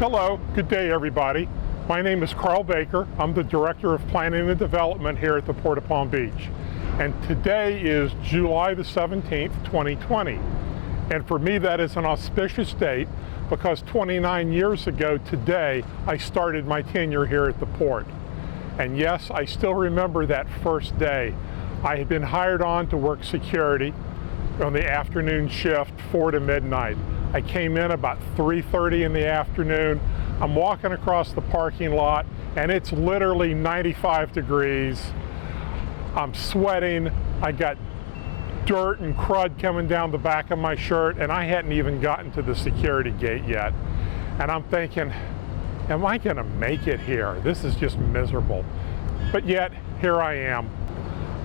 Hello, good day everybody. My name is Carl Baker. I'm the Director of Planning and Development here at the Port of Palm Beach. And today is July the 17th, 2020. And for me that is an auspicious date because 29 years ago today I started my tenure here at the port. And yes, I still remember that first day. I had been hired on to work security on the afternoon shift 4 to midnight. I came in about 3:30 in the afternoon. I'm walking across the parking lot and it's literally 95 degrees. I'm sweating. I got dirt and crud coming down the back of my shirt and I hadn't even gotten to the security gate yet. And I'm thinking, am I gonna make it here? This is just miserable. But yet, here I am.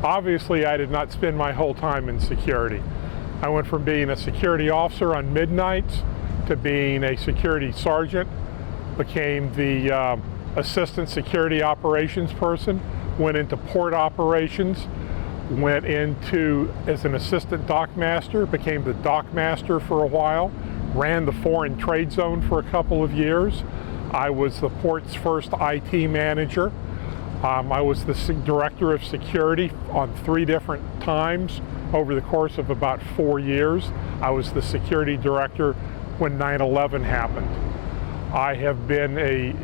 Obviously, I did not spend my whole time in security. I went from being a security officer on midnights to being a security sergeant, became the assistant security operations person, went into port operations, went into as an assistant dock master, became the dock master for a while, ran the foreign trade zone for a couple of years. I was the port's first IT manager. I was the director of security on 3 different times over the course of about 4 years. I was the security director when 9/11 happened. I have been an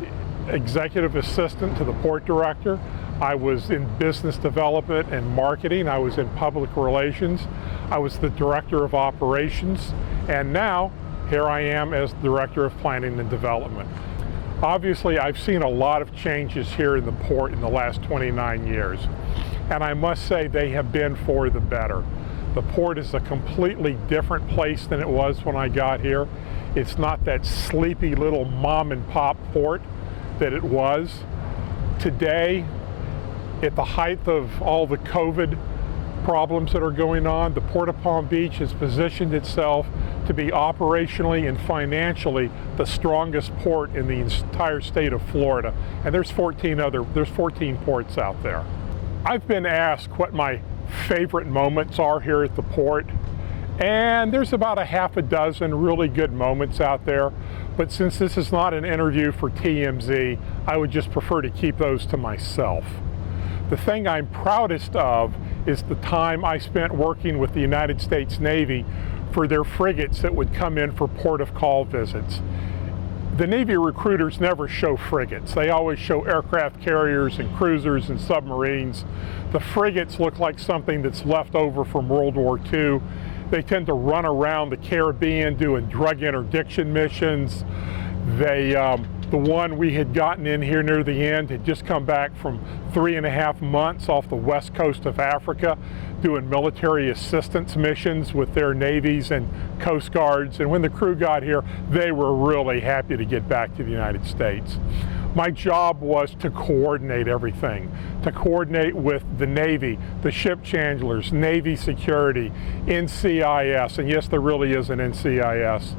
executive assistant to the port director. I was in business development and marketing. I was in public relations. I was the director of operations. And now, here I am as director of planning and development. Obviously, I've seen a lot of changes here in the port in the last 29 years. And I must say they have been for the better. The port is a completely different place than it was when I got here. It's not that sleepy little mom and pop port that it was. Today, at the height of all the COVID problems that are going on, the Port of Palm Beach has positioned itself to be operationally and financially the strongest port in the entire state of Florida. And there's 14 ports out there. I've been asked what my favorite moments are here at the port, and there's about a half a dozen really good moments out there. But since this is not an interview for TMZ, I would just prefer to keep those to myself. The thing I'm proudest of is the time I spent working with the United States Navy for their frigates that would come in for port of call visits. The Navy recruiters never show frigates. They always show aircraft carriers and cruisers and submarines. The frigates look like something that's left over from World War II. They tend to run around the Caribbean doing drug interdiction missions. The one we had gotten in here near the end had just come back from 3.5 months off the west coast of Africa doing military assistance missions with their navies and coast guards. And when the crew got here, they were really happy to get back to the United States. My job was to coordinate everything, to coordinate with the Navy, the ship chandlers, Navy security, NCIS, and yes, there really is an NCIS,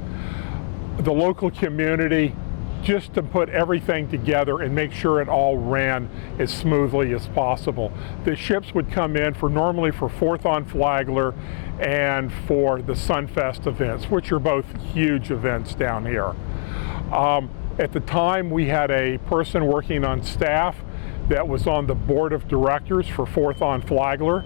the local community, just to put everything together and make sure it all ran as smoothly as possible. The ships would come in normally for 4th on Flagler and for the Sunfest events, which are both huge events down here. At the time, we had a person working on staff that was on the board of directors for 4th on Flagler,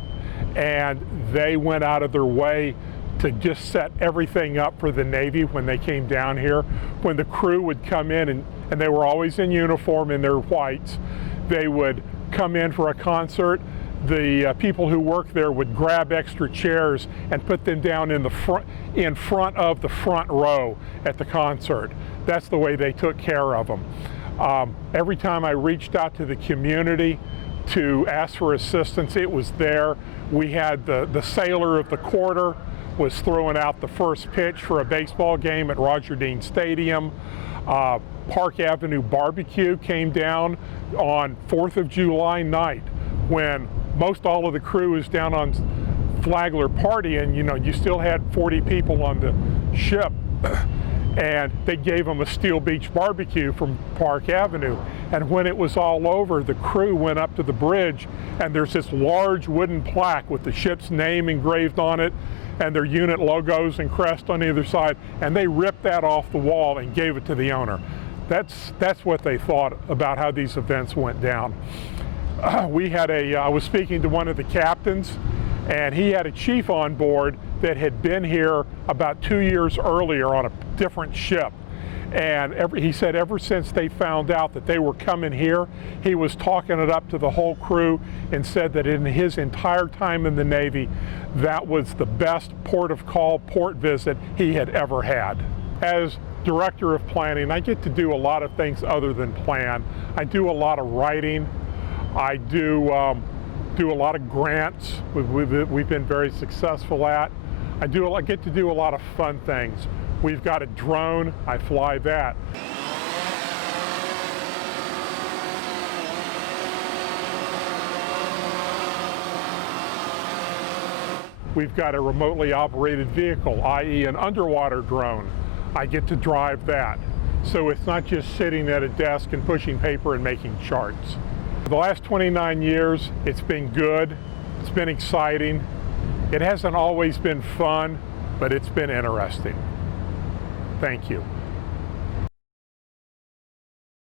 and they went out of their way to just set everything up for the Navy when they came down here. When the crew would come in, and they were always in uniform in their whites, they would come in for a concert. The people who worked there would grab extra chairs and put them down in front of the front row at the concert. That's the way they took care of them. Every time I reached out to the community to ask for assistance, it was there. We had the sailor of the quarter was throwing out the first pitch for a baseball game at Roger Dean Stadium. Park Avenue Barbecue came down on 4th of July night when most all of the crew is down on Flagler partying. You know, you still had 40 people on the ship. And they gave them a Steel Beach barbecue from Park Avenue. And when it was all over, the crew went up to the bridge, and there's this large wooden plaque with the ship's name engraved on it and their unit logos and crest on either side, and they ripped that off the wall and gave it to the owner. That's what they thought about how these events went down. I was speaking to one of the captains, and he had a chief on board that had been here about 2 years earlier on a different ship. And he said ever since they found out that they were coming here, he was talking it up to the whole crew and said that in his entire time in the Navy, that was the best port of call, port visit he had ever had. As Director of Planning, I get to do a lot of things other than plan. I do a lot of writing. I do a lot of grants we've been very successful at. I get to do a lot of fun things. We've got a drone, I fly that. We've got a remotely operated vehicle, i.e. an underwater drone. I get to drive that. So it's not just sitting at a desk and pushing paper and making charts. For the last 29 years, it's been good, it's been exciting. It hasn't always been fun, but it's been interesting. Thank you.